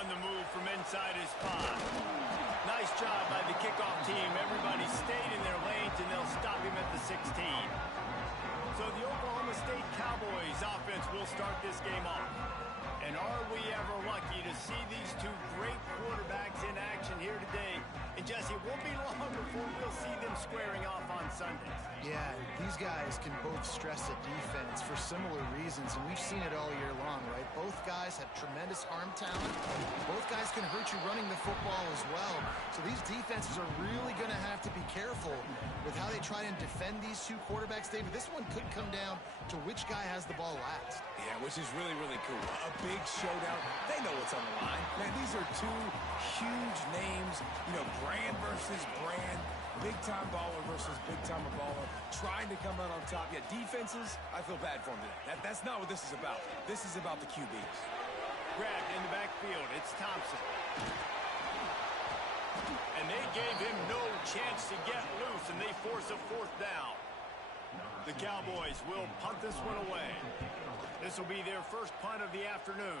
on the move from inside his spot. Nice job by the kickoff team. Everybody stayed in their lanes, and they'll stop him at the 16. So the Oklahoma State Cowboys offense will start this game off. And are we ever lucky to see these two great quarterbacks in action here today? And Jesse, it won't be long before we'll see them squaring off on Sundays. Yeah, these guys can both stress a defense for similar reasons, and we've seen it all year long, right? Both guys have tremendous arm talent. Both guys can hurt you running the football as well. So these defenses are really going to have to be careful with how they try and defend these two quarterbacks, David. This one could come down to which guy has the ball last. Yeah, which is really, really cool. A big showdown. They know what's on the line. Man, these are two huge names, you know, brand versus brand, big-time baller versus big-time baller, trying to come out on top. Yeah, defenses, I feel bad for them today. That's not what this is about. This is about the QBs. Grabbed in the backfield. It's Thompson. And they gave him no chance to get loose, and they force a fourth down. The Cowboys will punt this one away. This will be their first punt of the afternoon.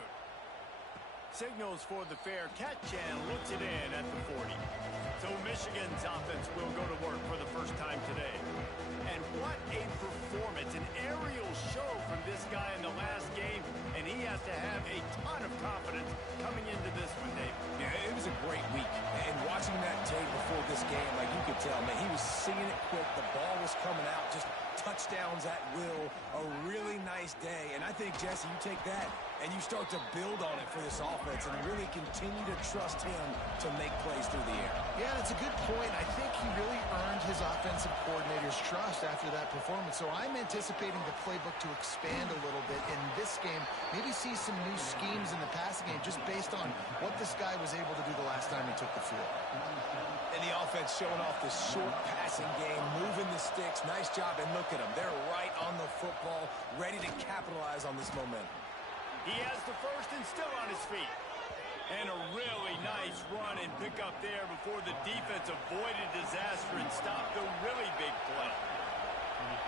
Signals for the fair catch and looks it in at the 40. So Michigan's offense will go to work for the first time today. And what a performance, an aerial show from this guy in the last game, and he has to have a ton of confidence coming into this one, Dave. Yeah, it was a great week. And watching that tape before this game, like you could tell, man, he was seeing it quick. The ball was coming out, just touchdowns at will. A really nice day. And I think, Jesse, you take that and you start to build on it for this offense and really continue to trust him to make plays through the air. Yeah, that's a good point. I think he really earned his offensive coordinator's trust after that performance. So I'm anticipating the playbook to expand a little bit in this game. Maybe see some new schemes in the passing game just based on what this guy was able to do the last time he took the field. And the offense showing off this short passing game, moving the sticks. Nice job, and look at them. They're right on the football, ready to capitalize on this momentum. He has the first and still on his feet. And a really nice run and pick up there before the defense avoided disaster and stopped the really big play.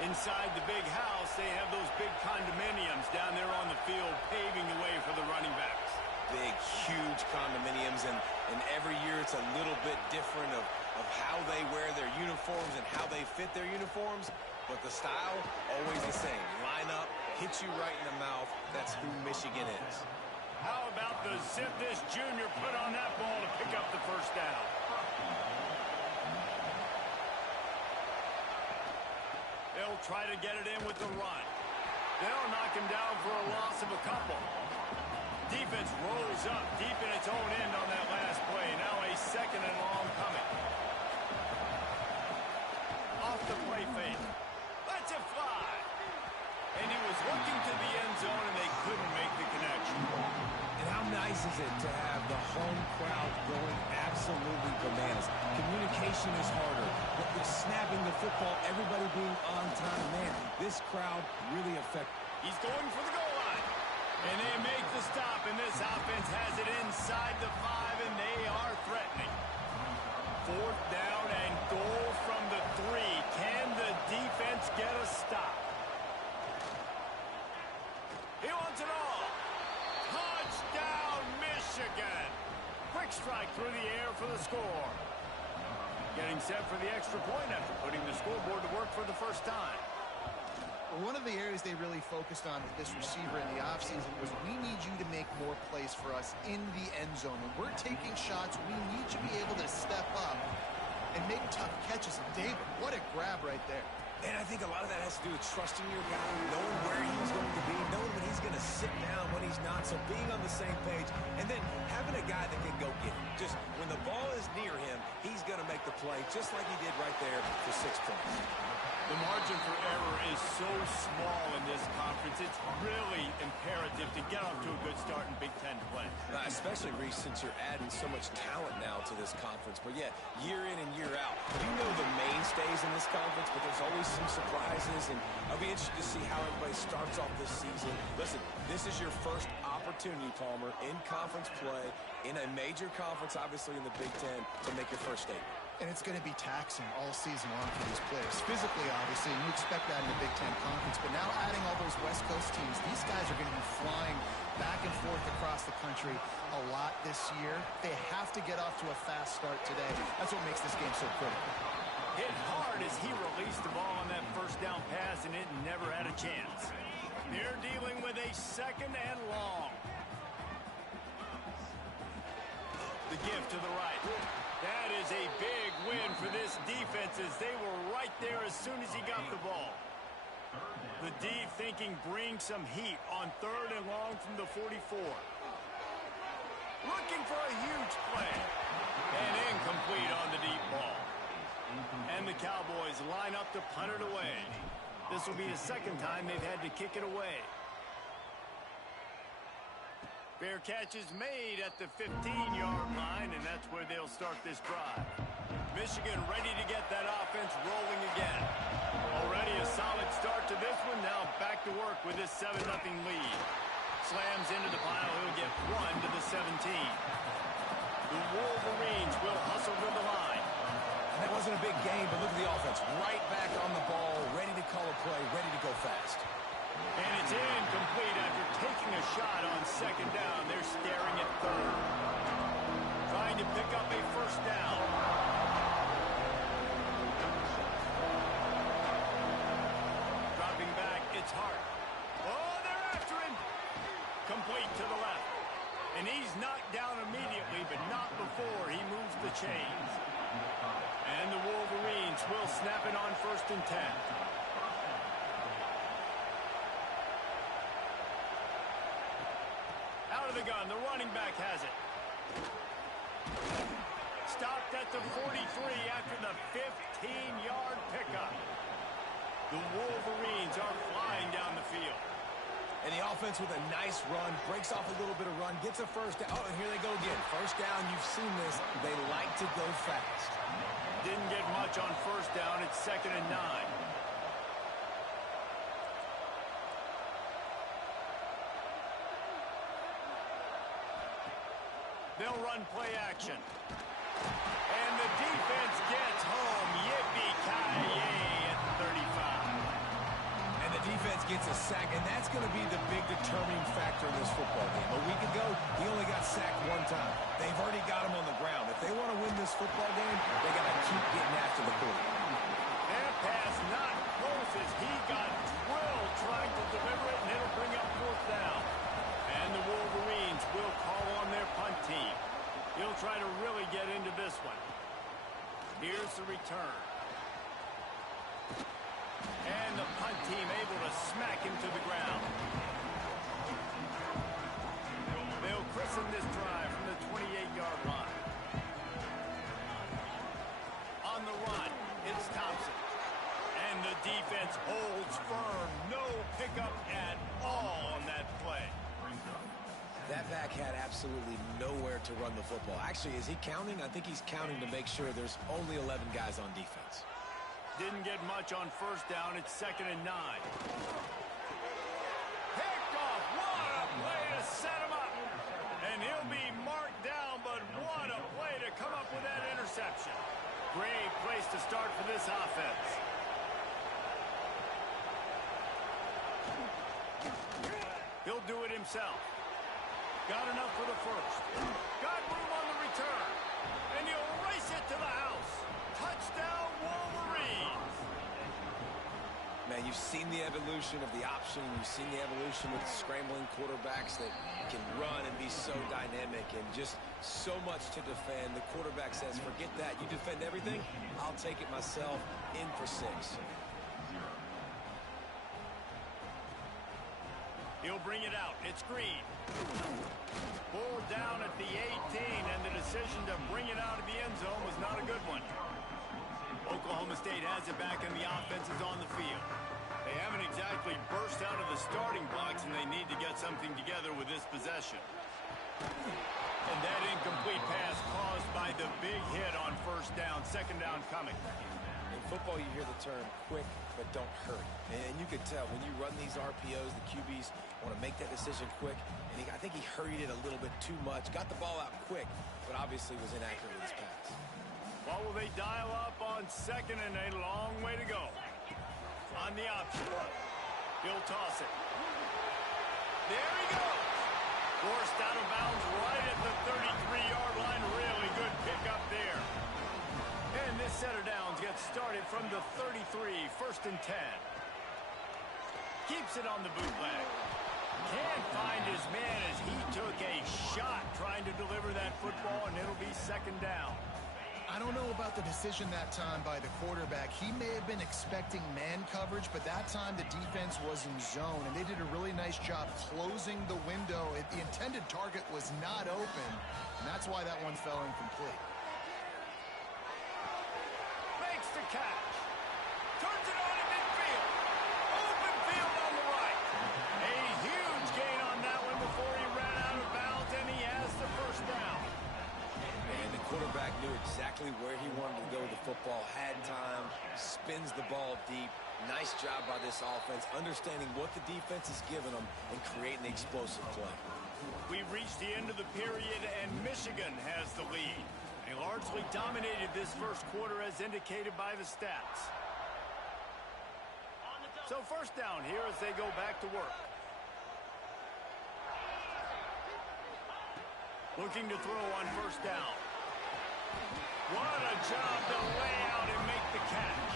Inside the big house, they have those big condominiums down there on the field paving the way for the running backs. Big, huge condominiums, and every year it's a little bit different of how they wear their uniforms and how they fit their uniforms, but the style, always the same. Line up, hit you right in the mouth. That's who Michigan is. How about the zip this junior put on that ball to pick up the first down? They'll try to get it in with the run. They'll knock him down for a loss of a couple. Defense rolls up deep in its own end on that last play. Now a second and long coming. Off the play fake. Lets it fly. And he was looking to the end zone, and they couldn't make the connection. And how nice is it to have the home crowd going absolutely bananas? Communication is harder. The snapping the football, everybody being on time. Man, this crowd really effective. He's going for the goal line. And they make the stop, and this offense has it inside the 5, and they are threatening. Fourth down and goal from the 3. Can the defense get a stop? He wants it all. Touchdown, Michigan. Quick strike through the air for the score. Getting set for the extra point after putting the scoreboard to work for the first time. One of the areas they really focused on with this receiver in the offseason was we need you to make more plays for us in the end zone. When we're taking shots, we need you to be able to step up and make tough catches. And David, what a grab right there. And I think a lot of that has to do with trusting your guy, knowing where he's going to be, knowing when he's going to sit down, when he's not, so being on the same page, and then having a guy that can go get it. Just when the ball is near him, he's going to make the play, just like he did right there for 6 points. The margin for error is so small in this conference. It's really imperative to get off to a good start in Big Ten play. Especially, Reese, since you're adding so much talent now to this conference. But, yeah, year in and year out, you know the mainstays in this conference, but there's always some surprises. And I'll be interested to see how everybody starts off this season. Listen, this is your first opportunity, Palmer, in conference play, in a major conference, obviously in the Big Ten, to make your first statement. And it's going to be taxing all season long for these players. Physically, obviously, and you expect that in the Big Ten Conference. But now adding all those West Coast teams, these guys are going to be flying back and forth across the country a lot this year. They have to get off to a fast start today. That's what makes this game so critical. Hit hard as he released the ball on that first down pass, and it never had a chance. They're dealing with a second and long. The give to the right. That is a big win for this defense as they were right there as soon as he got the ball. The D thinking bring some heat on third and long from the 44. Looking for a huge play. And incomplete on the deep ball. And the Cowboys line up to punt it away. This will be the second time they've had to kick it away. Fair catch is made at the 15-yard line, and that's where they'll start this drive. Michigan ready to get that offense rolling again. Already a solid start to this one. Now back to work with this 7-0 lead. Slams into the pile. He'll get one to the 17. The Wolverines will hustle to the line. That wasn't a big game, but look at the offense. Right back on the ball, ready to call a play, ready to go fast. And it's incomplete after taking a shot on second down. They're staring at third. Trying to pick up a first down. Dropping back, it's Hart. Oh, they're after him. Complete to the left. And he's knocked down immediately, but not before he moves the chains. And the Wolverines will snap it on 1st and 10. Out of the gun, the running back has it. Stopped at the 43 after the 15-yard pickup. The Wolverines are flying down the field. And the offense with a nice run, breaks off a little bit of run, gets a first down. Oh, and here they go again. First down, you've seen this. They like to go fast. Didn't get much on first down. It's 2nd and 9. They'll run play action. And the defense gets home. Yippee-ki-yay at the 35. And the defense gets a sack, and that's going to be the big determining factor in this football game. A week ago, he only got sacked one time. They've already got him on the ground. If they want to win this football game, they got to keep getting after the quarterback. That pass not close as he got drilled trying to deliver it, and it'll bring up 4th down. And the Wolverines will call on their punt team. He'll try to really get into this one. Here's the return. And the punt team able to smack him to the ground. They'll christen this drive from the 28-yard line. On the run, it's Thompson. And the defense holds firm. No pickup at all on that play. That back had absolutely nowhere to run the football. Actually, is he counting? I think he's counting to make sure there's only 11 guys on defense. Didn't get much on first down. It's 2nd and 9. Picked off. What a play to set him up. And he'll be marked down, but what a play to come up with that interception. Great place to start for this offense. He'll do it himself. Got enough for the first. Got room on the return. And he'll race it to the house. Touchdown, Wolverines. Man, you've seen the evolution of the option. You've seen the evolution with scrambling quarterbacks that can run and be so dynamic and just so much to defend. The quarterback says, forget that. You defend everything, I'll take it myself. In for 6. He'll bring it out. It's Green. Pulled down at the 18, and the decision to bring it out of the end zone was not a good one. Oklahoma State has it back, and the offense is on the field. They haven't exactly burst out of the starting blocks, and they need to get something together with this possession. And that incomplete pass caused by the big hit on first down. 2nd down coming. In football, you hear the term quick, but don't hurry. And you can tell when you run these RPOs, the QBs want to make that decision quick. And I think he hurried it a little bit too much. Got the ball out quick, but obviously was inaccurate with his pass. What will they dial up on second and a long way to go? On the option. He'll toss it. There he goes. Forced out of bounds right at the 33-yard line. Really good pickup there. And this set of downs gets started from the 33, 1st and 10. Keeps it on the bootleg. Can't find his man as he took a shot trying to deliver that football, and it'll be 2nd down. I don't know about the decision that time by the quarterback. He may have been expecting man coverage, but that time the defense was in zone, and they did a really nice job closing the window. The intended target was not open, and that's why that one fell incomplete. Makes the catch. Turns it on in midfield. Open field on the right. A huge gain on that one before he ran out of bounds, and he has the 1st down. And the quarterback knew exactly where he wanted to go with the football, had time, spins the ball deep. Nice job by this offense, understanding what the defense is giving them and creating the explosive play. We've reached the end of the period, and Michigan has the lead. They largely dominated this 1st quarter as indicated by the stats. So 1st down here as they go back to work. Looking to throw on 1st down. What a job to lay out and make the catch.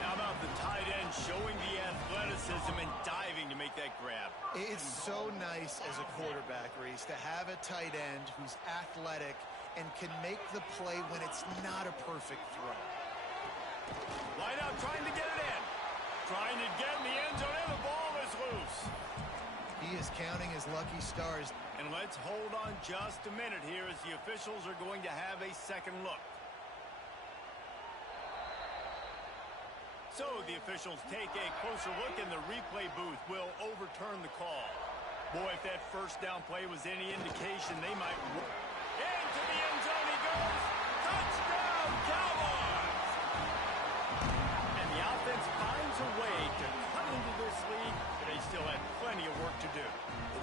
How about the tight end showing the athleticism and diving to make that grab? It's so nice as a quarterback, Reese, to have a tight end who's athletic and can make the play when it's not a perfect throw. Line out trying to get it in. Trying to get in the end zone, and the ball is loose. He is counting his lucky stars. And let's hold on just a minute here as the officials are going to have a 2nd look. So the officials take a closer look, and the replay booth will overturn the call. Boy, if that 1st down play was any indication, they might... Into the end zone he goes. Touchdown, Cowboys! And the offense finds a way to cut into this lead, but they still have plenty of work to do.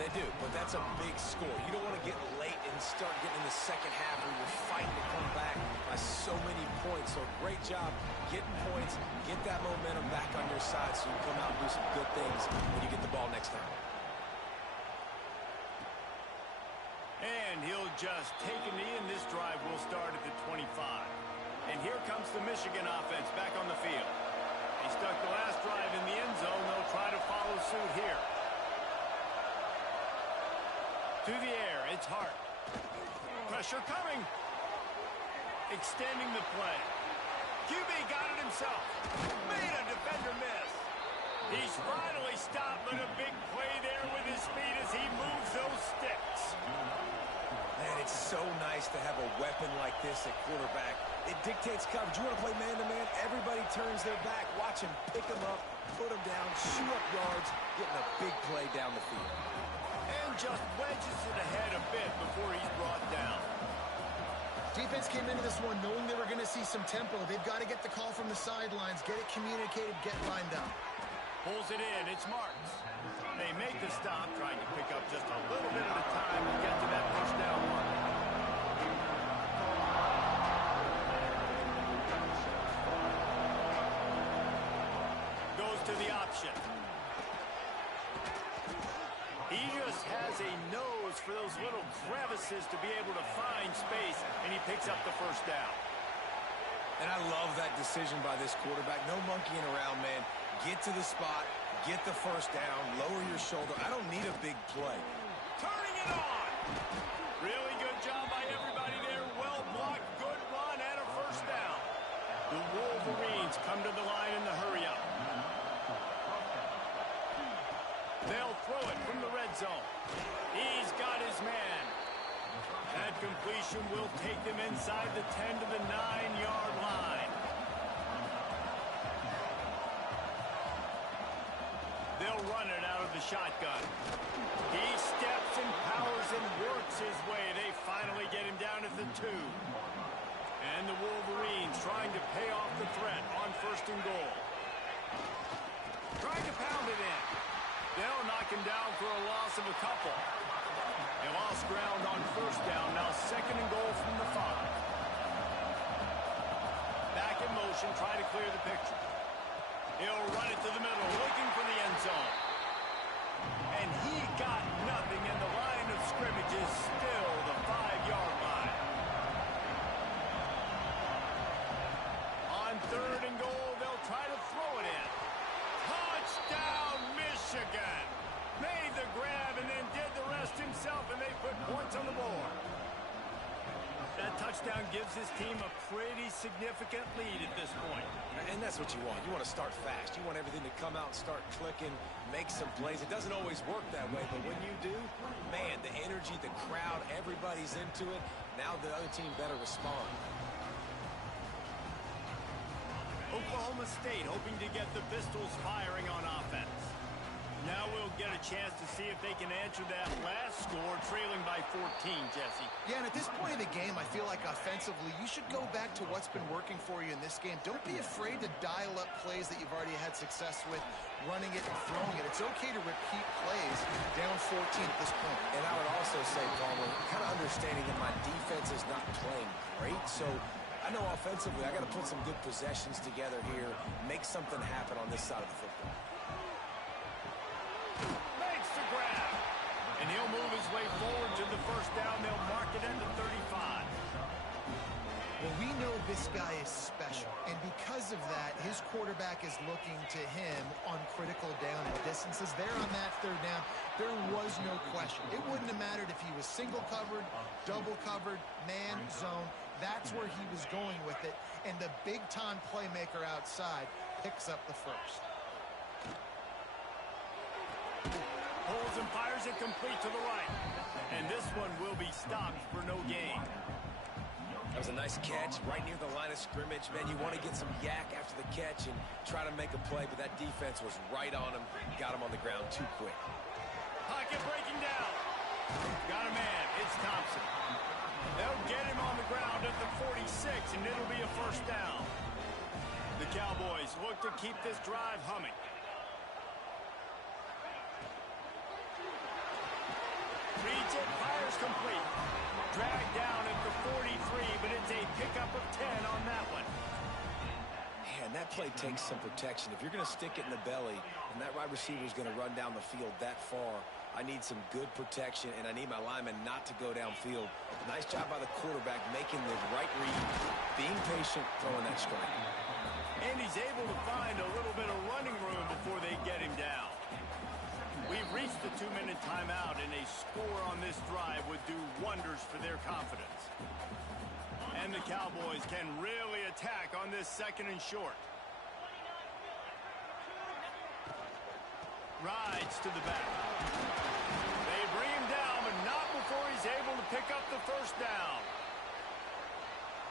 They do, but that's a big score. You don't want to get late and start getting in the 2nd half where you're fighting to come back by so many points. So great job getting points, get that momentum back on your side so you can come out and do some good things when you get the ball next time. And he'll just take a knee, and this drive will start at the 25. And here comes the Michigan offense back on the field. They stuck the last drive in the end zone. They'll try to follow suit here. To the air, it's Hart. Pressure coming. Extending the play. QB got it himself. Made a defender miss. He's finally stopped, but a big play there with his speed as he moves those sticks. Man, it's so nice to have a weapon like this at quarterback. It dictates coverage. You want to play man-to-man? Everybody turns their back. Watch him pick him up, put him down, shoot up yards, getting a big play down the field. And just wedges it ahead a bit before he's brought down. Defense came into this one knowing they were going to see some tempo. They've got to get the call from the sidelines, get it communicated, get lined up. Pulls it in. It's Marks. They make the stop, trying to pick up just a little bit at a time to get to that 1st down mark. Goes to the option. He just has a nose for those little crevices to be able to find space, and he picks up the 1st down. And I love that decision by this quarterback. No monkeying around, man. Get to the spot, get the 1st down, lower your shoulder. I don't need a big play. Turning it on. Really good job by everybody there. Well blocked, good run, and a 1st down. The Wolverines come to the line in the hurry-up. They'll throw it from the red zone. He's got his man. That completion will take them inside the 10 to the 9-yard line. They'll run it out of the shotgun. He steps and powers and works his way. They finally get him down at the 2. And the Wolverines trying to pay off the threat on 1st and goal. Trying to pound it in. They'll knock him down for a loss of a couple. They lost ground on 1st down. Now 2nd and goal from the 5. formation, try to clear the picture. He'll run it to the middle, looking for the end zone. And he got nothing, and the line of scrimmage is still the 5-yard line. On 3rd and goal, they'll try to throw it in. Touchdown, Michigan! Made the grab and then did the rest himself, and they put points on the board. That touchdown gives his team a pretty significant lead at this point. And that's what you want. You want to start fast. You want everything to come out and start clicking, make some plays. It doesn't always work that way, but when you do, man, the energy, the crowd, everybody's into it. Now the other team better respond. Oklahoma State hoping to get the Pistols firing on offense. Now we'll get a chance to see if they can answer that last score, trailing by 14, Jesse. Yeah, and at this point in the game, I feel like offensively, you should go back to what's been working for you in this game. Don't be afraid to dial up plays that you've already had success with, running it and throwing it. It's okay to repeat plays down 14 at this point. And I would also say, Palmer, kind of understanding that my defense is not playing great, so I know offensively I got to put some good possessions together here, make something happen on this side of the football. Makes the grab. And he'll move his way forward to the first down. They'll mark it at the 35. Well, we know this guy is special, and because of that, his quarterback is looking to him on critical down and distances. There on that 3rd down, there was no question. It wouldn't have mattered if he was single covered, double covered, man, zone. That's where he was going with it, and the big-time playmaker outside picks up the first. Pulls and fires it complete to the right. And this one will be stopped for no gain. That was a nice catch right near the line of scrimmage. Man, you want to get some yak after the catch and try to make a play, but that defense was right on him. Got him on the ground too quick. Pocket breaking down. Got a man. It's Thompson. They'll get him on the ground at the 46, and it'll be a first down. The Cowboys look to keep this drive humming. Reads it, fires complete. Dragged down at the 43, but it's a pickup of 10 on that one. Man, that play takes some protection. If you're going to stick it in the belly and that wide receiver is going to run down the field that far, I need some good protection, and I need my lineman not to go downfield. Nice job by the quarterback making the right read, being patient, throwing that strike. And he's able to find a little bit of running room before they get him down. We've reached the 2-minute timeout, and a score on this drive would do wonders for their confidence. And the Cowboys can really attack on this 2nd and short. Rides to the back. They bring him down, but not before he's able to pick up the first down.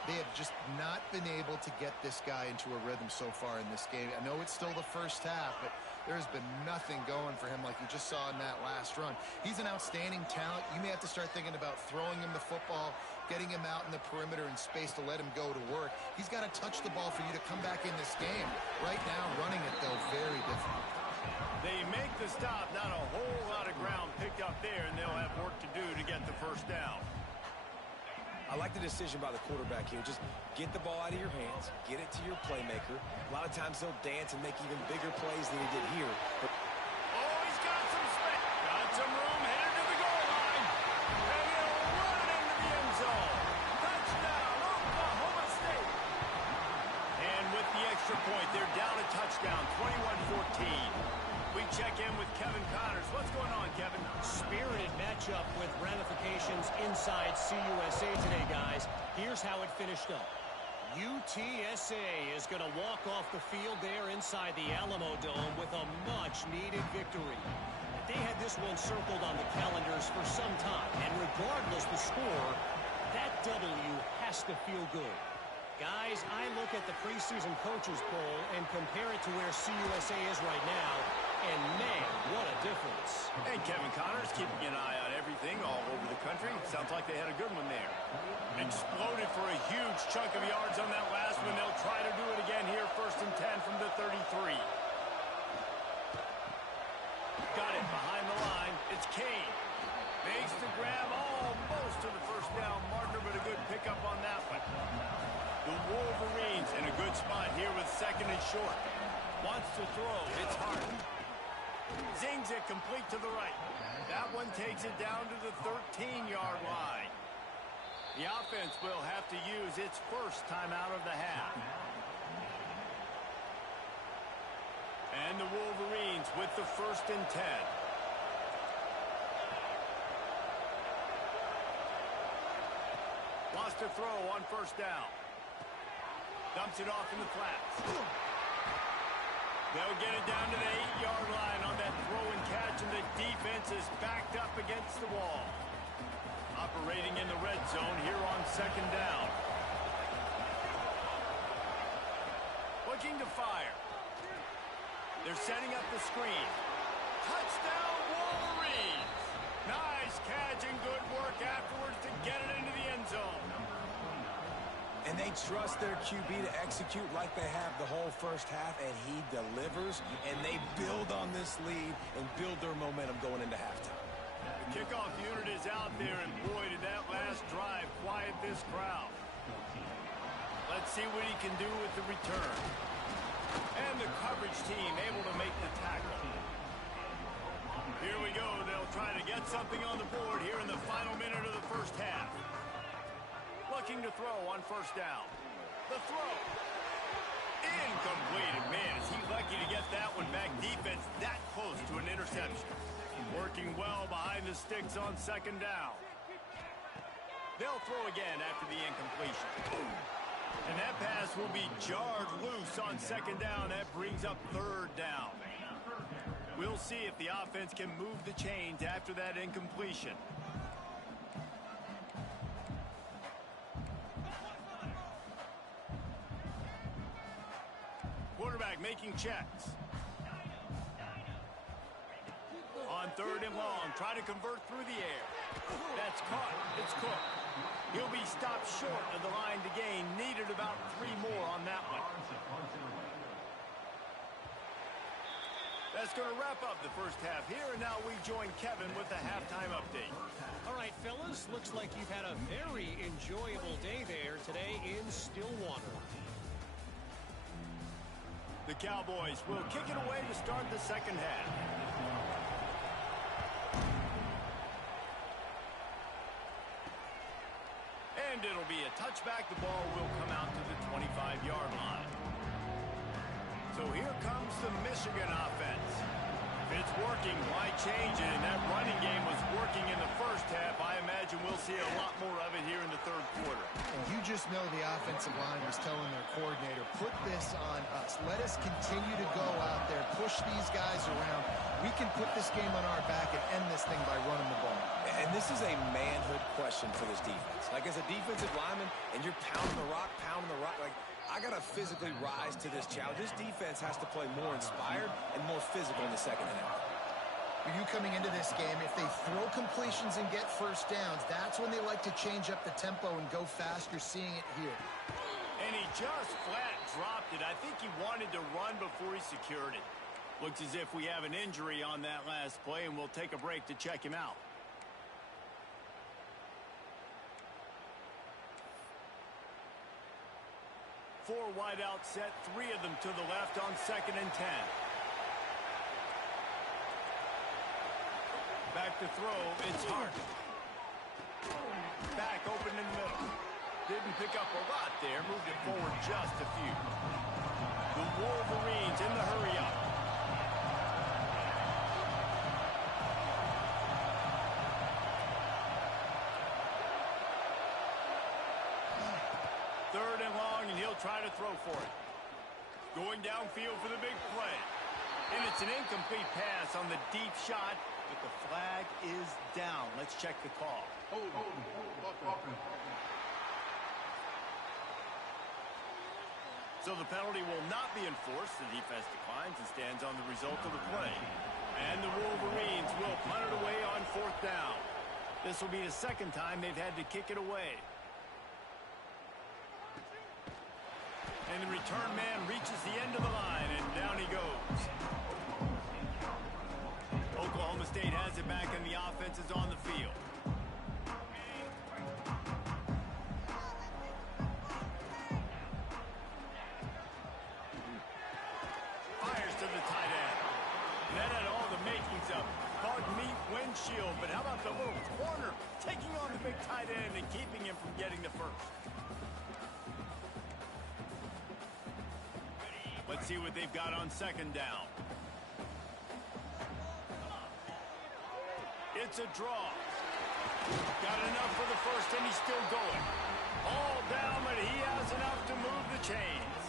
They have just not been able to get this guy into a rhythm so far in this game. I know it's still the first half, but there's been nothing going for him like you just saw in that last run. He's an outstanding talent. You may have to start thinking about throwing him the football, getting him out in the perimeter in space to let him go to work. He's got to touch the ball for you to come back in this game. Right now, running it, though, very difficult. They make the stop, not a whole lot of ground picked up there, and they'll have work to do to get the first down. I like the decision by the quarterback here. Just get the ball out of your hands, get it to your playmaker. A lot of times they'll dance and make even bigger plays than he did here. But oh, he's got some space. Got some room, headed to the goal line. And he'll run into the end zone. Touchdown, Oklahoma State. And with the extra point, they're down a touchdown, 21-14. We check in with Kevin Connors. What's going on, Kevin? Spirited matchup with ramifications inside CUSA today, guys. Here's how it finished up. UTSA is going to walk off the field there inside the Alamo Dome with a much-needed victory. They had this one circled on the calendars for some time, and regardless the score, that W has to feel good. Guys, I look at the preseason coaches poll and compare it to where CUSA is right now, and man, what a difference. And Kevin Connors keeping an eye on everything all over the country. Sounds like they had a good one there. Exploded for a huge chunk of yards on that last one. They'll try to do it again here, 1st and 10 from the 33. Got it behind the line. It's Kane. Makes the grab almost to the first down marker, but a good pickup on that one. The Wolverines in a good good spot here with second and short. Wants to throw. It's hard. Zings it complete to the right. That one takes it down to the 13-yard line. The offense will have to use its first timeout of the half. And the Wolverines with the 1st and 10. Wants to throw on 1st down. Dumps it off in the flats. They'll get it down to the 8-yard line on that throw and catch, and the defense is backed up against the wall. Operating in the red zone here on 2nd down. Looking to fire. They're setting up the screen. Touchdown, Wolverines! Nice catch and good work afterwards to get it into the end zone. And they trust their QB to execute like they have the whole first half, and he delivers, and they build on this lead and build their momentum going into halftime. The kickoff unit is out there, and boy, did that last drive quiet this crowd. Let's see what he can do with the return. And the coverage team able to make the tackle. Here we go. They'll try to get something on the board here in the final minute of the first half. Looking to throw on 1st down. The throw. Incomplete. Man, is he lucky to get that one back. Defense that close to an interception. Working well behind the sticks on 2nd down. They'll throw again after the incompletion. And that pass will be jarred loose on 2nd down. That brings up 3rd down. We'll see if the offense can move the chains after that incompletion. Quarterback making checks. On 3rd and long, try to convert through the air. That's caught. It's Cook. He'll be stopped short of the line to gain. Needed about 3 more on that one. That's going to wrap up the first half here, and now we join Kevin with the halftime update. All right, fellas, looks like you've had a very enjoyable day there today in Stillwater. The Cowboys will kick it away to start the second half. And it'll be a touchback. The ball will come out to the 25-yard line. So here comes the Michigan offense. If it's working, why change it? And that running game was working in the first half. I imagine we'll see a lot more of it here in the 3rd quarter. And you just know the offensive line was telling their coordinator, put this on us. Let us continue to go out there, push these guys around. We can put this game on our back and end this thing by running the ball. And this is a manhood question for this defense. Like, as a defensive lineman, and you're pounding the rock, like, I got to physically rise to this challenge. This defense has to play more inspired and more physical in the second half. For you coming into this game, if they throw completions and get 1st downs, that's when they like to change up the tempo and go fast. You're seeing it here. And he just flat dropped it. I think he wanted to run before he secured it. Looks as if we have an injury on that last play, and we'll take a break to check him out. Four wide out set, 3 of them to the left on 2nd and 10. Back to throw, it's Hart. Back open in the middle. Didn't pick up a lot there, moved it forward just a few. The Wolverines in the hurry up. Third and long, and he'll try to throw for it. Going downfield for the big play. And it's an incomplete pass on the deep shot, but the flag is down. Let's check the call. So the penalty will not be enforced. The defense declines and stands on the result of the play. And the Wolverines will punt it away on 4th down. This will be the 2nd time they've had to kick it away. And the return man reaches the end of the line, and down he goes. Oklahoma State has it back, and the offense is on the field. shield, but how about the little corner taking on the big tight end and keeping him from getting the first? Let's see what they've got on second down. It's a draw. Got enough for the first, and he's still going. All down, but he has enough to move the chains.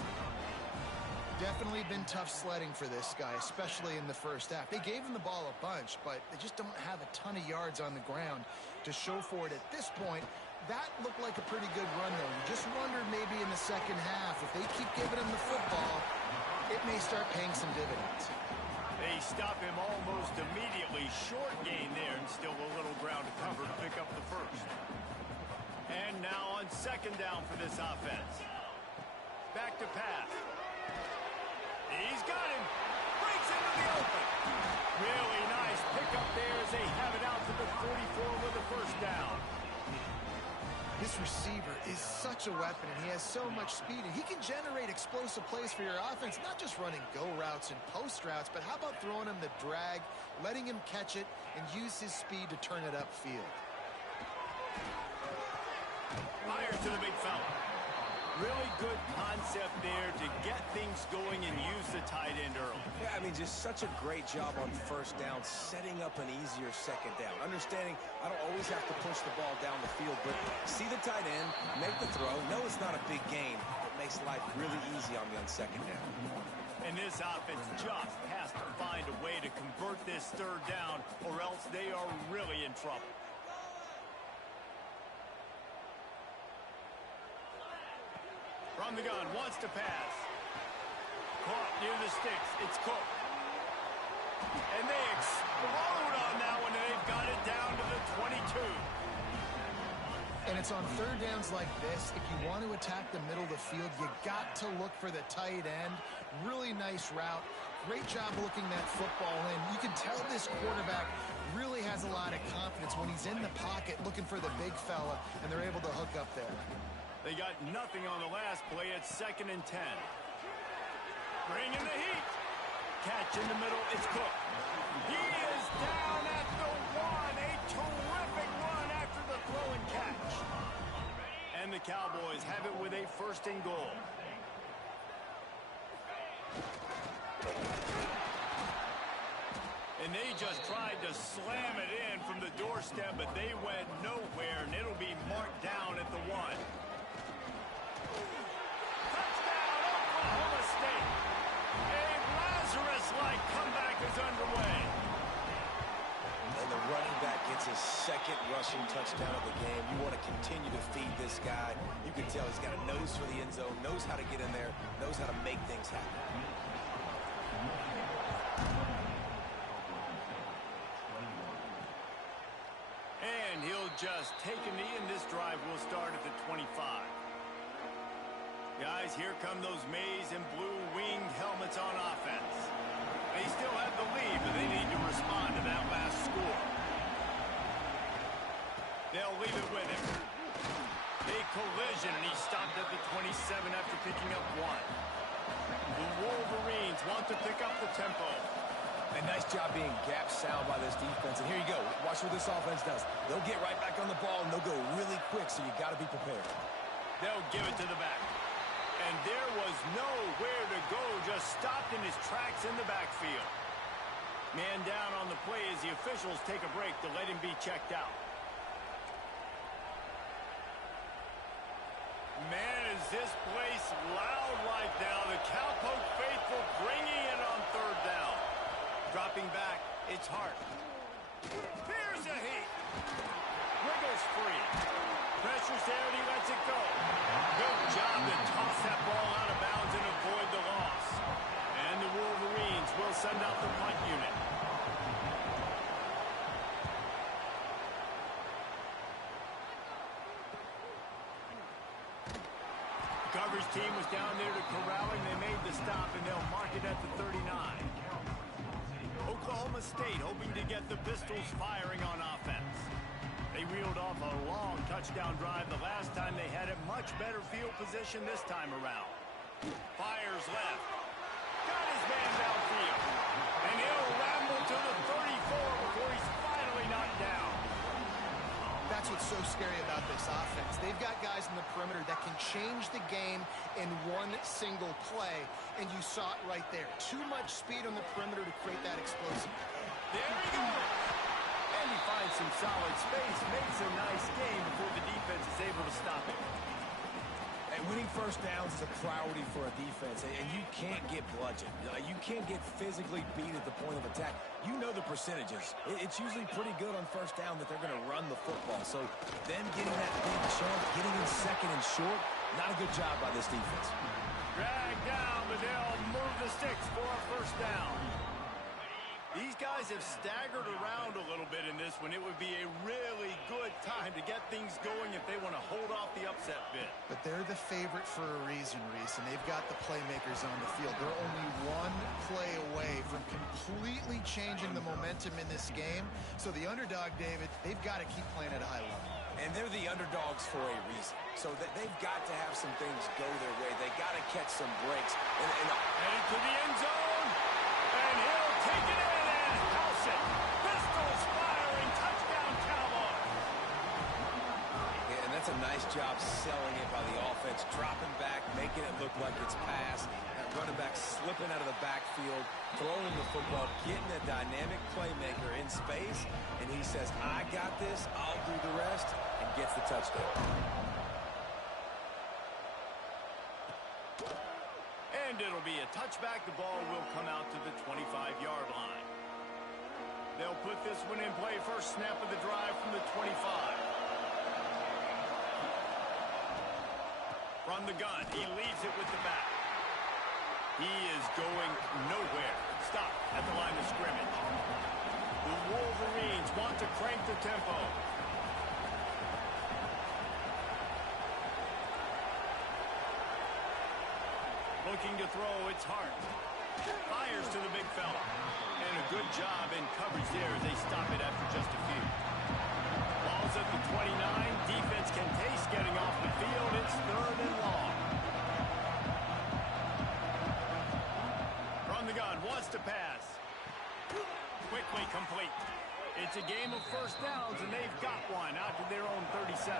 Definitely been tough sledding for this guy, especially in the first half. They gave him the ball a bunch, but they just don't have a ton of yards on the ground to show for it at this point. That looked like a pretty good run, though. You just wondered maybe in the second half, if they keep giving him the football, it may start paying some dividends. They stop him almost immediately. Short gain there, and still a little ground to cover to pick up the first. And now on second down for this offense. Back to pass. He's got him. Breaks into the open. Really nice pickup there as they have it out to the 44 with the first down. This receiver is such a weapon, and he has so much speed, and he can generate explosive plays for your offense, not just running go routes and post routes, but how about throwing him the drag, letting him catch it, and use his speed to turn it upfield. Fires to the big fella. Really good concept there to get things going and use the tight end early. Yeah, I mean, just such a great job on first down, setting up an easier second down. Understanding I don't always have to push the ball down the field, but see the tight end, make the throw. No, it's not a big gain. It makes life really easy on me on second down. And this offense just has to find a way to convert this third down, or else they are really in trouble. From the gun, wants to pass. Caught near the sticks. It's Cook. And they explode on that one, and they've got it down to the 22. And it's on third downs like this. If you want to attack the middle of the field, you got to look for the tight end. Really nice route. Great job looking that football in. You can tell this quarterback really has a lot of confidence when he's in the pocket looking for the big fella, and they're able to hook up there. They got nothing on the last play. It's 2nd and 10. Bring in the heat. Catch in the middle. It's Cook. He is down at the 1. A terrific run after the throw and catch. And the Cowboys have it with a 1st and goal. And they just tried to slam it in from the doorstep, but they went nowhere, and it'll be marked down at the 1. Lazarus-like comeback is underway. And the running back gets his 2nd rushing touchdown of the game. You want to continue to feed this guy. You can tell he's got a nose for the end zone, knows how to get in there, knows how to make things happen. And he'll just take a knee, and this drive will start at the 25. Guys, here come those maize and blue winged helmets on offense. They still have the lead, but they need to respond to that last score. They'll leave it with him. Big collision, and he stopped at the 27 after picking up 1. The Wolverines want to pick up the tempo. A nice job being gap sound by this defense. And here you go. Watch what this offense does. They'll get right back on the ball, and they'll go really quick, so you got to be prepared. They'll give it to the back. And there was nowhere to go, just stopped in his tracks in the backfield. Man down on the play as the officials take a break to let him be checked out. Man, is this place loud right now. The Cowpoke faithful bringing it on third down. Dropping back, it's Hart. Here's a heat. Wiggles free. Pressure's there, and he lets it go. Good job to toss that ball out of bounds and avoid the loss. And the Wolverines will send out the punt unit. The coverage team was down there to corralling. They made the stop, and they'll mark it at the 39. Oklahoma State hoping to get the Pistols firing on offense. They reeled off a long touchdown drive the last time they had a much better field position this time around. Fires left. Got his man downfield. And he'll ramble to the 34 before he's finally knocked That's what's so scary about this offense. They've got guys in the perimeter that can change the game in one single play, and you saw it right there. Too much speed on the perimeter to create that explosive. There he goes. And he finds some solid space, makes a nice game before the defense is able to stop him. And winning first downs is a priority for a defense, and you can't get bludgeoned. You can't get physically beat at the point of attack. You know the percentages. It's usually pretty good on first down that they're going to run the football. So them getting that big chunk, getting in second and short, not a good job by this defense. Drag down, but they'll move the sticks for a first down. These guys have staggered around a little bit in this one. It would be a really good time to get things going if they want to hold off the upset bid. But they're the favorite for a reason, Reese, and they've got the playmakers on the field. They're only one play away from completely changing the momentum in this game. So the underdog, David, they've got to keep playing at a high level. And they're the underdogs for a reason. So they've got to have some things go their way. They got to catch some breaks. Headed to the end zone. And he'll take it in and house it. Pistols firing. Touchdown, Cowboys. Yeah, and that's a nice job selling it by the offense. Dropping back, making it look like it's pass. Running back slipping out of the backfield, throwing the football, getting a dynamic playmaker in space, and he says, I got this, I'll do the rest, and gets the touchdown. And it'll be a touchback. The ball will come out to the 25-yard line. They'll put this one in play. First snap of the drive from the 25. From the gun, he leaves it with the back. He is going nowhere. Stop at the line of scrimmage. The Wolverines want to crank the tempo. Looking to throw, it's Hart. Fires to the big fella. And a good job in coverage there as they stop it after just a few. Ball's at the 29. Defense can taste getting off the field. It's 3rd and long. From the gun, wants to pass. Quickly complete. It's a game of first downs, and they've got one out to their own 37.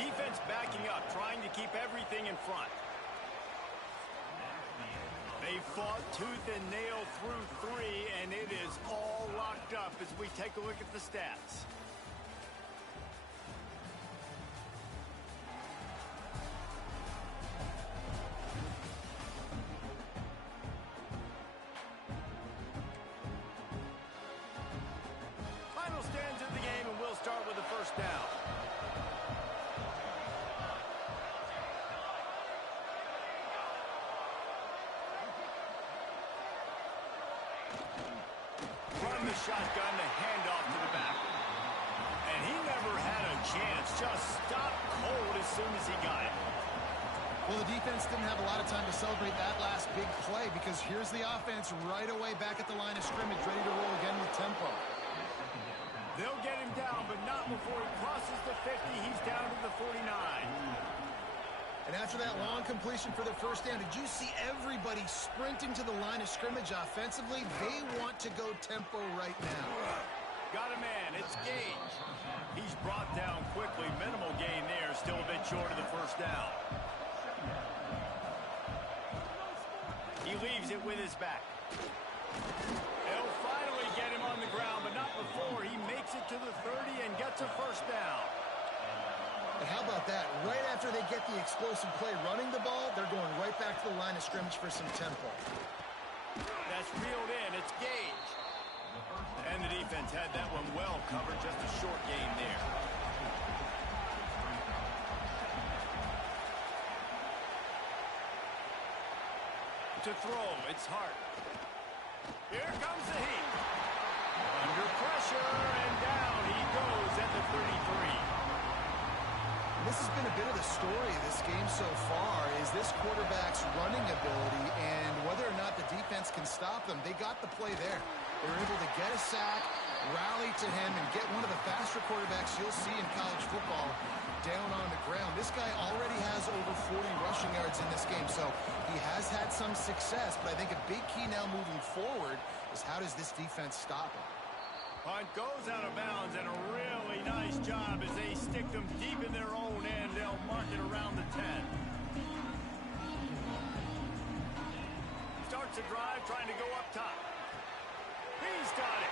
Defense backing up, trying to keep everything in front. They fought tooth and nail through 3, and it is all locked up as we take a look at the stats. Final stands of the game, and we'll start with the first down. Run the shotgun, the handoff to the back. And he never had a chance. Just stopped cold as soon as he got it. Well, the defense didn't have a lot of time to celebrate that last big play because here's the offense right away back at the line of scrimmage, ready to roll again with tempo. They'll get him down, but not before he crosses the 50. He's down to the 49. And after that long completion for the first down, did you see everybody sprinting to the line of scrimmage offensively? They want to go tempo right now. Got a man. It's Gage. He's brought down quickly. Minimal gain there. Still a bit short of the first down. He leaves it with his back. They'll finally get him on the ground, but not before. He makes it to the 30 and gets a first down. And how about that? Right after they get the explosive play running the ball, they're going right back to the line of scrimmage for some tempo. That's reeled in. It's Gage. And the defense had that one well covered. Just a short gain there. To throw, it's Hart. Here comes the heat. Under pressure, and down he goes at the 33. This has been a bit of the story of this game so far, is this quarterback's running ability and whether or not the defense can stop them. They got the play there. They were able to get a sack, rally to him, and get one of the faster quarterbacks you'll see in college football down on the ground. This guy already has over 40 rushing yards in this game, so he has had some success, but I think a big key now moving forward is how does this defense stop him? Punt goes out of bounds, and a really nice job as they stick them deep in their own end. They'll mark it around the 10. Starts a drive trying to go up top. He's got it.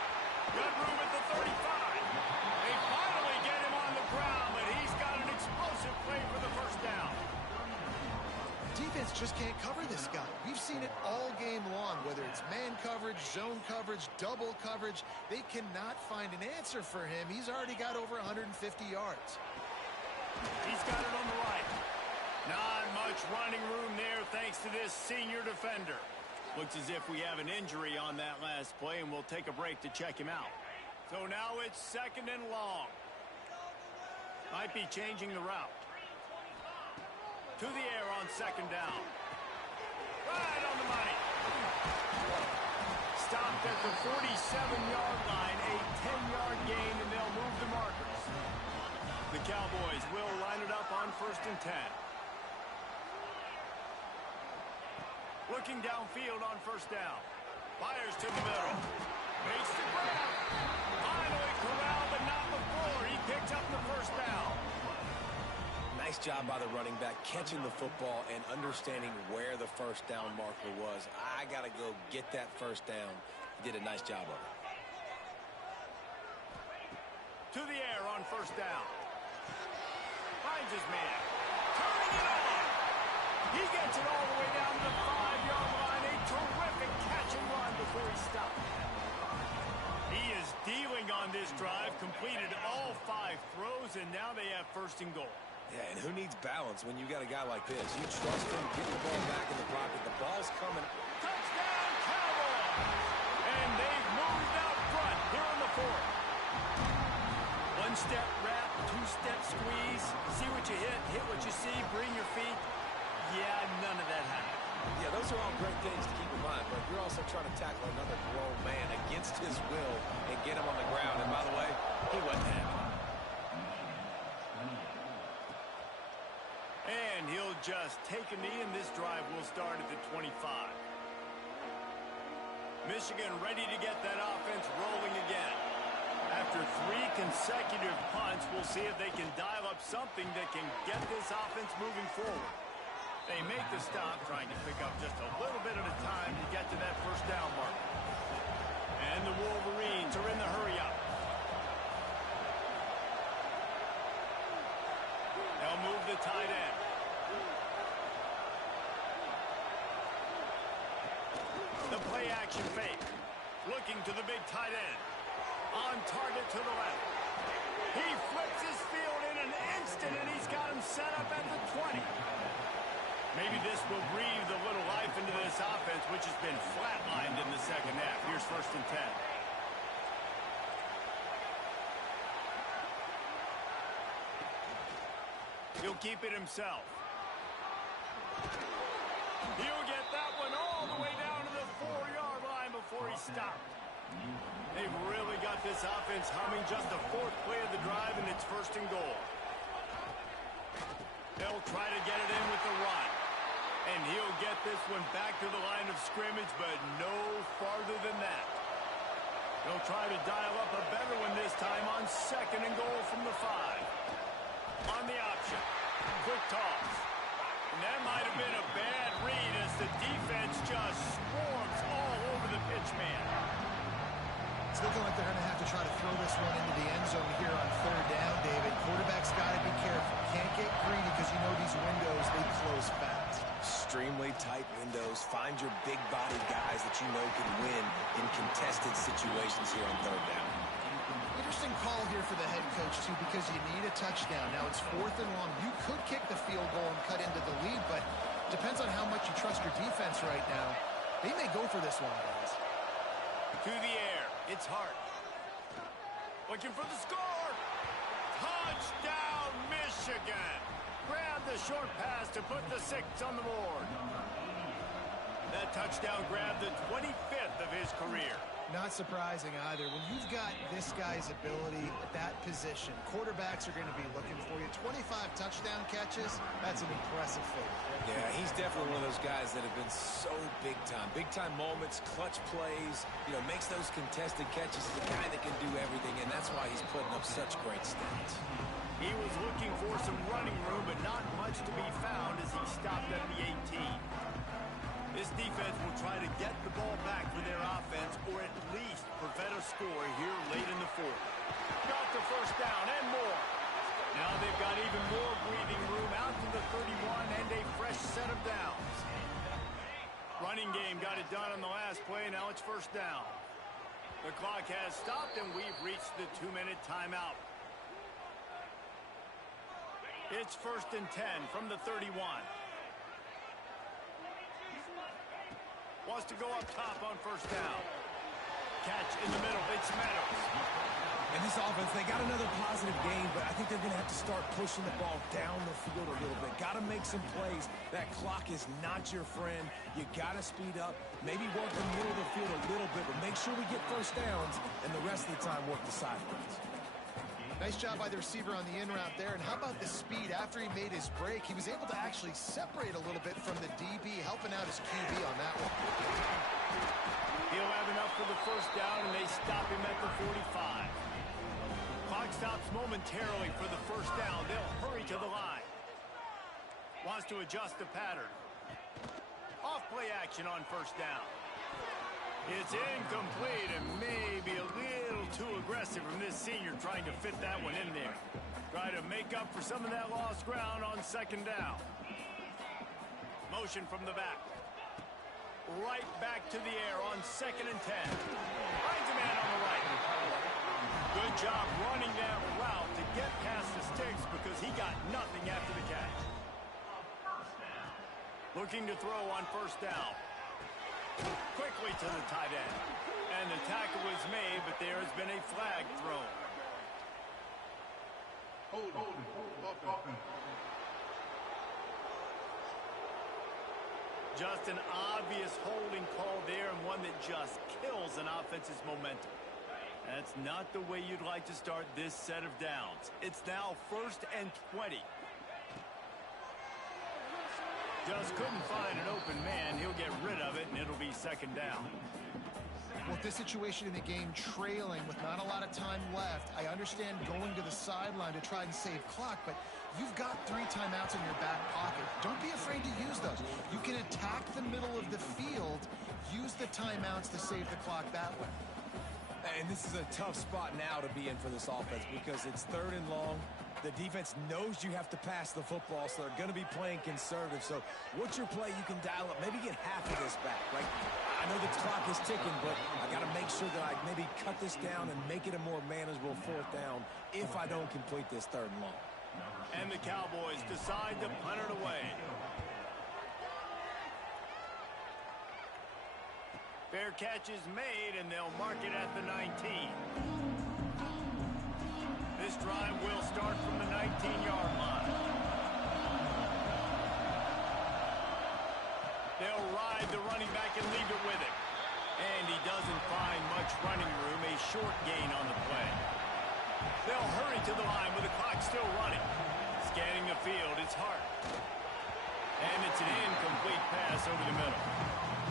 Got room at the 35. They finally get him on the ground, but he's got an explosive play for the first down. Defense just can't cover this guy. We've seen it all game long, whether it's man coverage, zone coverage, double coverage. They cannot find an answer for him. He's already got over 150 yards. He's got it on the right. Not much running room there thanks to this senior defender. Looks as if we have an injury on that last play, and we'll take a break to check him out. So now it's 2nd and long. Might be changing the route. To the air on 2nd down. Right on the money. Stopped at the 47-yard line, a 10-yard gain, and they'll move the markers. The Cowboys will line it up on 1st and 10. Looking downfield on 1st down. Fires to the middle. Makes the grab. Finally corralled, but not before. He picks up the 1st down. Nice job by the running back catching the football and understanding where the 1st down marker was. I got to go get that 1st down. He did a nice job of it. To the air on 1st down. Finds his man. Turning it on. He gets it all the way down to the 5-yard line. A terrific catch and run before he stopped. He is dealing on this drive. Completed all 5 throws, and now they have 1st and goal. Yeah, and who needs balance when you got a guy like this? You trust him, get the ball back in the pocket. The ball's coming. Touchdown, Cowboys! And they've moved out front here on the 4th. 1-step wrap, 2-step squeeze. See what you hit what you see, bring your feet. Yeah, none of that happened. Yeah, those are all great things to keep in mind, but you're also trying to tackle another grown man against his will and get him on the ground. And by the way, he wasn't happy. And he'll just take a knee, and this drive will start at the 25. Michigan ready to get that offense rolling again. After 3 consecutive punts, we'll see if they can dial up something that can get this offense moving forward. They make the stop, trying to pick up just a little bit at a time to get to that 1st down mark. And the Wolverines are in the hurry-up. They'll move the tight end. The play-action fake. Looking to the big tight end. On target to the left. He flips his field in an instant, and he's got him set up at the 20. Maybe this will breathe a little life into this offense, which has been flatlined in the 2nd half. Here's 1st and 10. He'll keep it himself. He'll get that one all the way down to the 4-yard line before he stopped. They've really got this offense humming. Just the 4th play of the drive, and it's 1st and goal. They'll try to get it in with the run. And he'll get this one back to the line of scrimmage, but no farther than that. They'll try to dial up a better one this time on 2nd and goal from the 5. On the option. Quick toss. And that might have been a bad read as the defense just swarms all over the pitch man. It's looking like they're going to have to try to throw this one into the end zone here on 3rd down, David. Quarterback's got to be careful. Can't get greedy because you know these windows, they close fast. Extremely tight windows. Find your big-bodied guys that you know can win in contested situations here on 3rd down. Interesting call here for the head coach, too, because you need a touchdown. Now it's 4th and long. You could kick the field goal and cut into the lead, but depends on how much you trust your defense right now. They may go for this one, guys. To the air. It's Hart. Looking for the score. Touchdown, Michigan. Grab the short pass to put the 6 on the board. That touchdown grabbed the 25th of his career. Not surprising either. When you've got this guy's ability at that position. Quarterbacks are going to be looking for you. 25 touchdown catches, that's an impressive figure. Yeah, he's definitely one of those guys that have been so big time. Big time moments, clutch plays, makes those contested catches. He's a guy that can do everything, and that's why he's putting up such great stats. He was looking for some running room, but not much to be found as he stopped at the 18. This defense will try to get the ball back for their offense, or at least prevent a score here late in the fourth. Got the first down and more. Now they've got even more breathing room out to the 31 and a fresh set of downs. Running game got it done on the last play. Now it's first down. The clock has stopped, and we've reached the 2-minute timeout. It's first and 10 from the 31. Wants to go up top on first down. Catch in the middle. It's Meadows. And this offense, they got another positive game, but I think they're going to have to start pushing the ball down the field a little bit. Got to make some plays. That clock is not your friend. You got to speed up. Maybe work the middle of the field a little bit, but make sure we get first downs, and the rest of the time work the sidelines. Nice job by the receiver on the in route there. And how about the speed after he made his break? He was able to actually separate a little bit from the DB, helping out his QB on that one. He'll have enough for the first down, and they stop him at the 45. Clock stops momentarily for the first down. They'll hurry to the line. Wants to adjust the pattern. Off play action on first down. It's incomplete and maybe a little too aggressive from this senior trying to fit that one in there. Try to make up for some of that lost ground on second down. Motion from the back. Right back to the air on second and 10. Finds a man on the right. Good job running that route to get past the sticks because he got nothing after the catch. Looking to throw on first down. Quickly to the tight end. And the tackle was made, but there has been a flag thrown. Just an obvious holding call there, and one that just kills an offense's momentum. That's not the way you'd like to start this set of downs. It's now first and 20. Just couldn't find an open man. He'll get rid of it, and it'll be second down. Well, this situation in the game, trailing with not a lot of time left, I understand going to the sideline to try and save clock, but you've got 3 timeouts in your back pocket. Don't be afraid to use those. You can attack the middle of the field, use the timeouts to save the clock that way. And this is a tough spot now to be in for this offense because it's third and long. The defense knows you have to pass the football, so they're going to be playing conservative. So what's your play you can dial up? Maybe get half of this back. Like, I know the clock is ticking, but I got to make sure that I maybe cut this down and make it a more manageable fourth down if I don't complete this third and long. And the Cowboys decide to punt it away. Fair catch is made, and they'll mark it at the 19. This drive will start from the 19-yard line. They'll ride the running back and leave it with him. And he doesn't find much running room, a short gain on the play. They'll hurry to the line with the clock still running. Scanning the field, it's Hart. And it's an incomplete pass over the middle.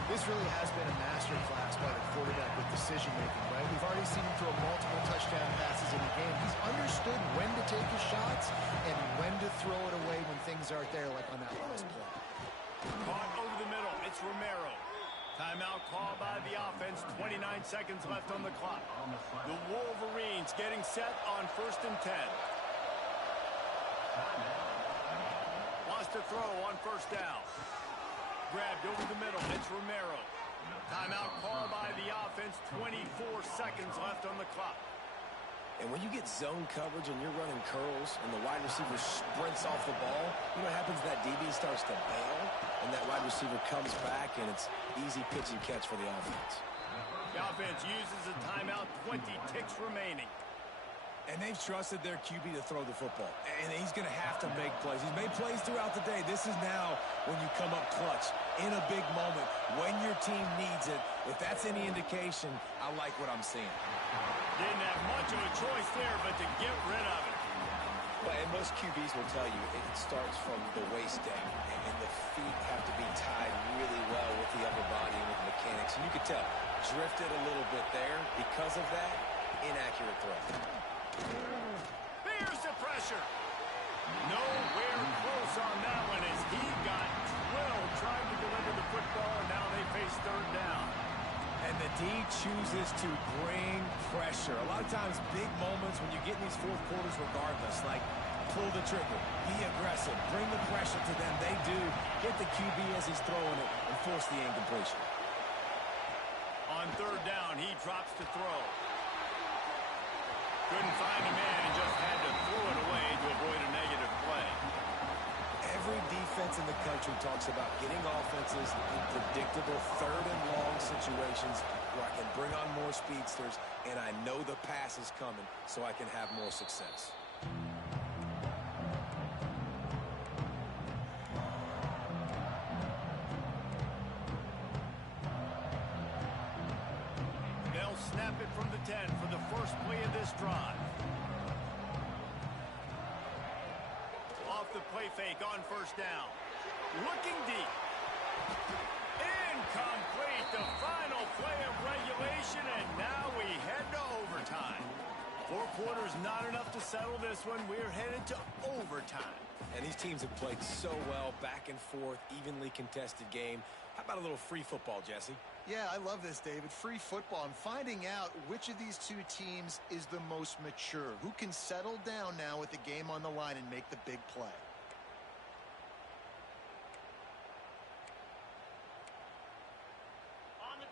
This really has been a masterclass by the quarterback with decision-making, right? We've already seen him throw multiple touchdown passes in the game. He's understood when to take his shots and when to throw it away when things aren't there, like on that last play. Caught over the middle. It's Romero. Timeout call by the offense. 29 seconds left on the clock. The Wolverines getting set on first and 10. Wants to throw on first down. Grabbed over the middle. It's Romero. Timeout call by the offense. 24 seconds left on the clock. And when you get zone coverage and you're running curls and the wide receiver sprints off the ball, you know what happens? That DB starts to bail, and that wide receiver comes back, and it's easy pitch and catch for the offense. The offense uses a timeout. 20 ticks remaining. And they've trusted their QB to throw the football. And he's going to have to make plays. He's made plays throughout the day. This is now when you come up clutch in a big moment when your team needs it. If that's any indication, I like what I'm seeing. Didn't have much of a choice there, but to get rid most QBs will tell you it starts from the waist down, and the feet have to be tied really well with the upper body and with mechanics. And you could tell, drifted a little bit there. Because of that, inaccurate throw. There's the pressure. Nowhere close on that one as he got drilled trying to deliver the football, and now they face third down. And the D chooses to bring pressure. A lot of times, big moments when you get in these fourth quarters regardless, like pull the trigger, be aggressive, bring the pressure to them. They do hit the QB as he's throwing it and force the incompletion. On third down, he drops to throw. Couldn't find a man and just had to throw it away to avoid a negative play. Every defense in the country talks about getting offenses in predictable third and long situations where I can bring on more speedsters and I know the pass is coming so I can have more success. They'll snap it from the 10 for the first play of this drive. The play fake on first down. Looking deep. Incomplete. The final play of regulation, and now we head to overtime. 4 quarters not enough to settle this one. We're headed to overtime. And these teams have played so well, back and forth, evenly contested game. How about a little free football, Jesse? Yeah, I love this, David. Free football. I'm finding out which of these two teams is the most mature, who can settle down now with the game on the line and make the big play.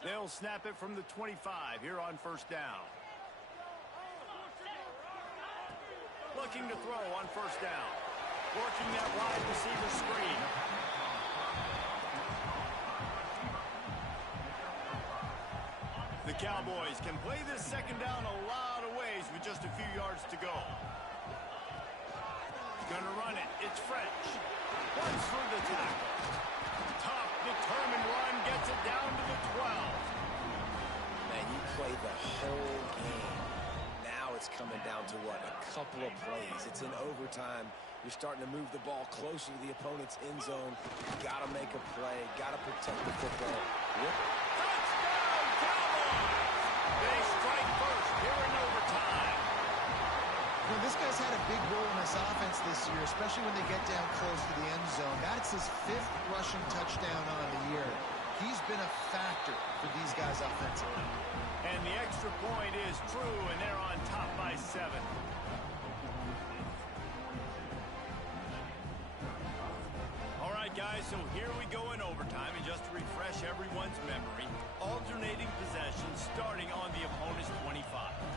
They'll snap it from the 25 here on first down. Looking to throw on first down. Working that wide receiver screen. The Cowboys can play this second down a lot of ways with just a few yards to go. Gonna run it. It's French. Runs through the tackle. Tough, determined run. Gets it down to the 12. Man, you play the whole game. Now it's coming down to what? A couple of plays. It's in overtime. You're starting to move the ball closer to the opponent's end zone. Got to make a play. Got to protect the football. Touchdown, Cowboys! They strike first here in overtime. You know, this guy's had a big role in this offense this year, especially when they get down close to the end zone. That's his 5th rushing touchdown on the year. He's been a factor for these guys offensively. And the extra point is true, and they're on top by 7. All right, guys, so here we go in overtime, and just to refresh everyone's memory, alternating possession starting on the opponent's 25.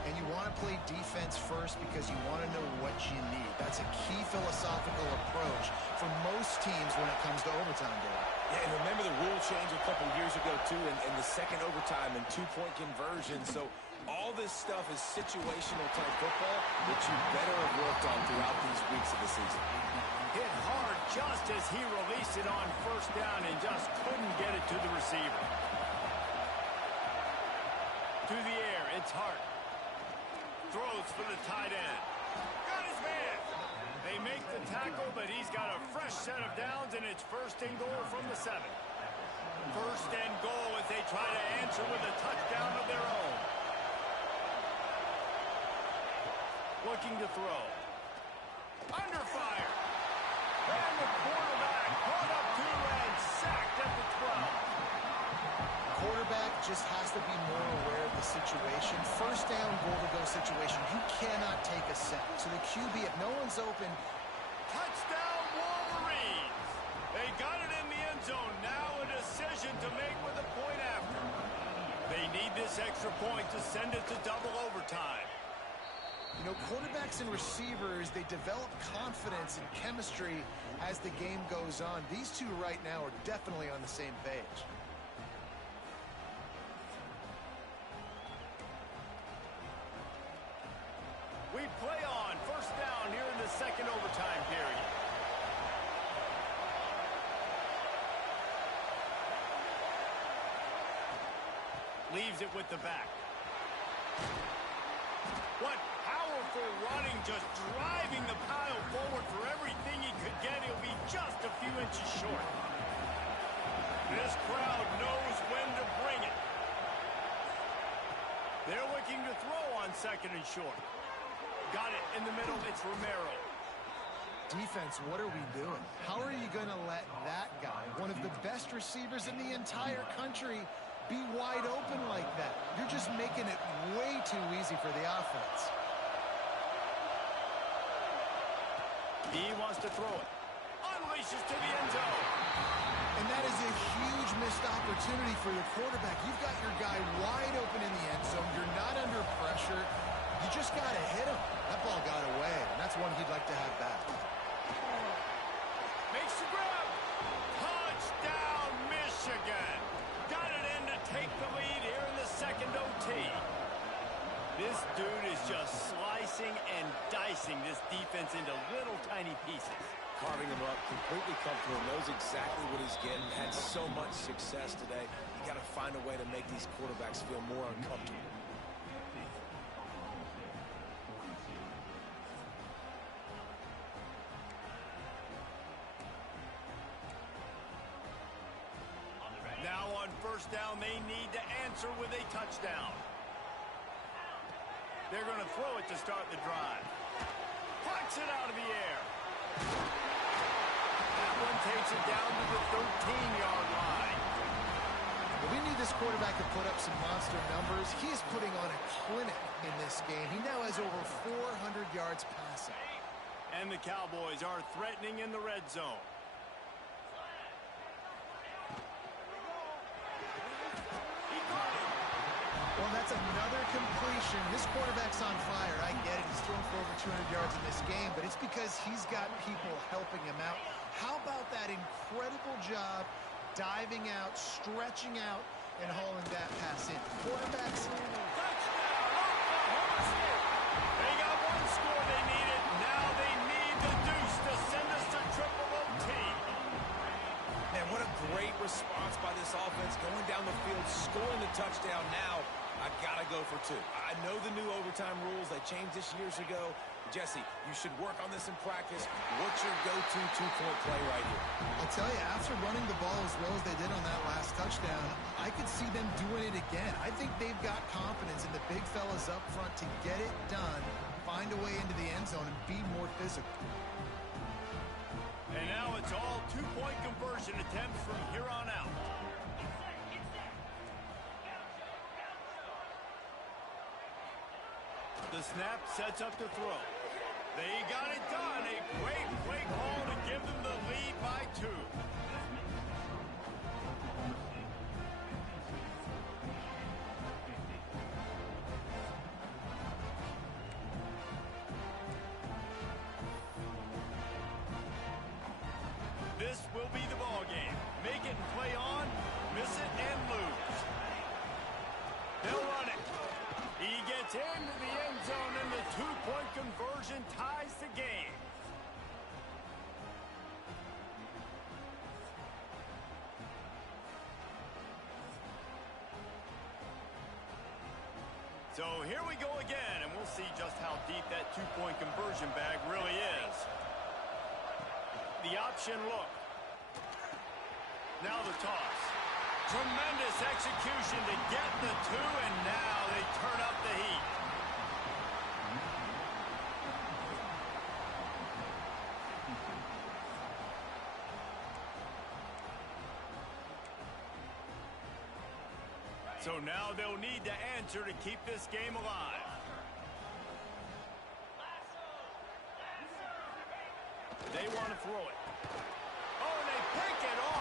And you want to play defense first because you want to know what you need. That's a key philosophical approach for most teams when it comes to overtime, Dave. Yeah, and remember the rule change a couple years ago, too, in the second overtime and 2-point conversion. So all this stuff is situational type football that you better have worked on throughout these weeks of the season. Hit hard just as he released it on first down and just couldn't get it to the receiver. To the air, it's Hart. Throws for the tight end. Got his man. They make the tackle, but he's got a fresh set of downs, and it's first and goal from the 7. First and goal as they try to answer with a touchdown of their own. Looking to throw. Under fire. And the quarterback caught up to and sacked at the 12. Quarterback just has to be more aware of the situation. First down, goal-to-go situation. You cannot take a sack. So the QB, if no one's open. Touchdown, Wolverines. They got it in the end zone. Now a decision to make with a point after. They need this extra point to send it to double overtime. You know, quarterbacks and receivers, they develop confidence and chemistry as the game goes on. These two right now are definitely on the same page. We play on first down here in the second overtime period. Leaves it with the back. What powerful running, just driving the pile forward few inches short. This crowd knows when to bring it. They're looking to throw on second and short. Got it in the middle. It's Romero. Defense, what are we doing? How are you going to let that guy, one of the best receivers in the entire country, be wide open like that? You're just making it way too easy for the offense. He wants to throw it. Unleashes to the end zone. And that is a huge missed opportunity for the quarterback. You've got your guy wide open in the end zone. You're not under pressure. You just got to hit him. That ball got away, and that's one he'd like to have back. Makes the grab. Touchdown, Michigan. Got it in to take the lead here in the second OT. This dude is just slicing and dicing this defense into little tiny pieces. Carving him up, completely comfortable, knows exactly what he's getting, had so much success today. You got to find a way to make these quarterbacks feel more uncomfortable. Now on first down, they need to answer with a touchdown. They're going to throw it to start the drive. Flicks it out of the air. That one takes it down to the 13-yard line. Well, we need this quarterback to put up some monster numbers. He is putting on a clinic in this game. He now has over 400 yards passing. And the Cowboys are threatening in the red zone. Well, that's another completion. This quarterback's on fire. I get it. He's thrown for over 200 yards in this game, but it's because he's got people helping him out. How about that incredible job diving out, stretching out, and hauling that pass in? Quarterbacks. They got one score they needed. Now they need the deuce to send us to triple OT. Man, what a great response by this offense. Going down the field, scoring the touchdown now. I got to go for two. I know the new overtime rules. They changed this years ago. Jesse, you should work on this in practice. What's your go-to two-point play right here? I'll tell you, after running the ball as well as they did on that last touchdown, I could see them doing it again. I think they've got confidence in the big fellas up front to get it done, find a way into the end zone, and be more physical. And now it's all two-point conversion attempts from here on out. The snap sets up to throw. They got it done. A great play call to give them the lead by 2. This will be the ball game. Make it and play on, miss it and lose. They'll run it. He gets into the end zone, and the two-point conversion ties the game. So here we go again, and we'll see just how deep that two-point conversion bag really is. The option look. Now the toss. Tremendous execution to get the 2, and now they turn up the heat. So now they'll need to answer to keep this game alive. They want to throw it. Oh, and they pick it off.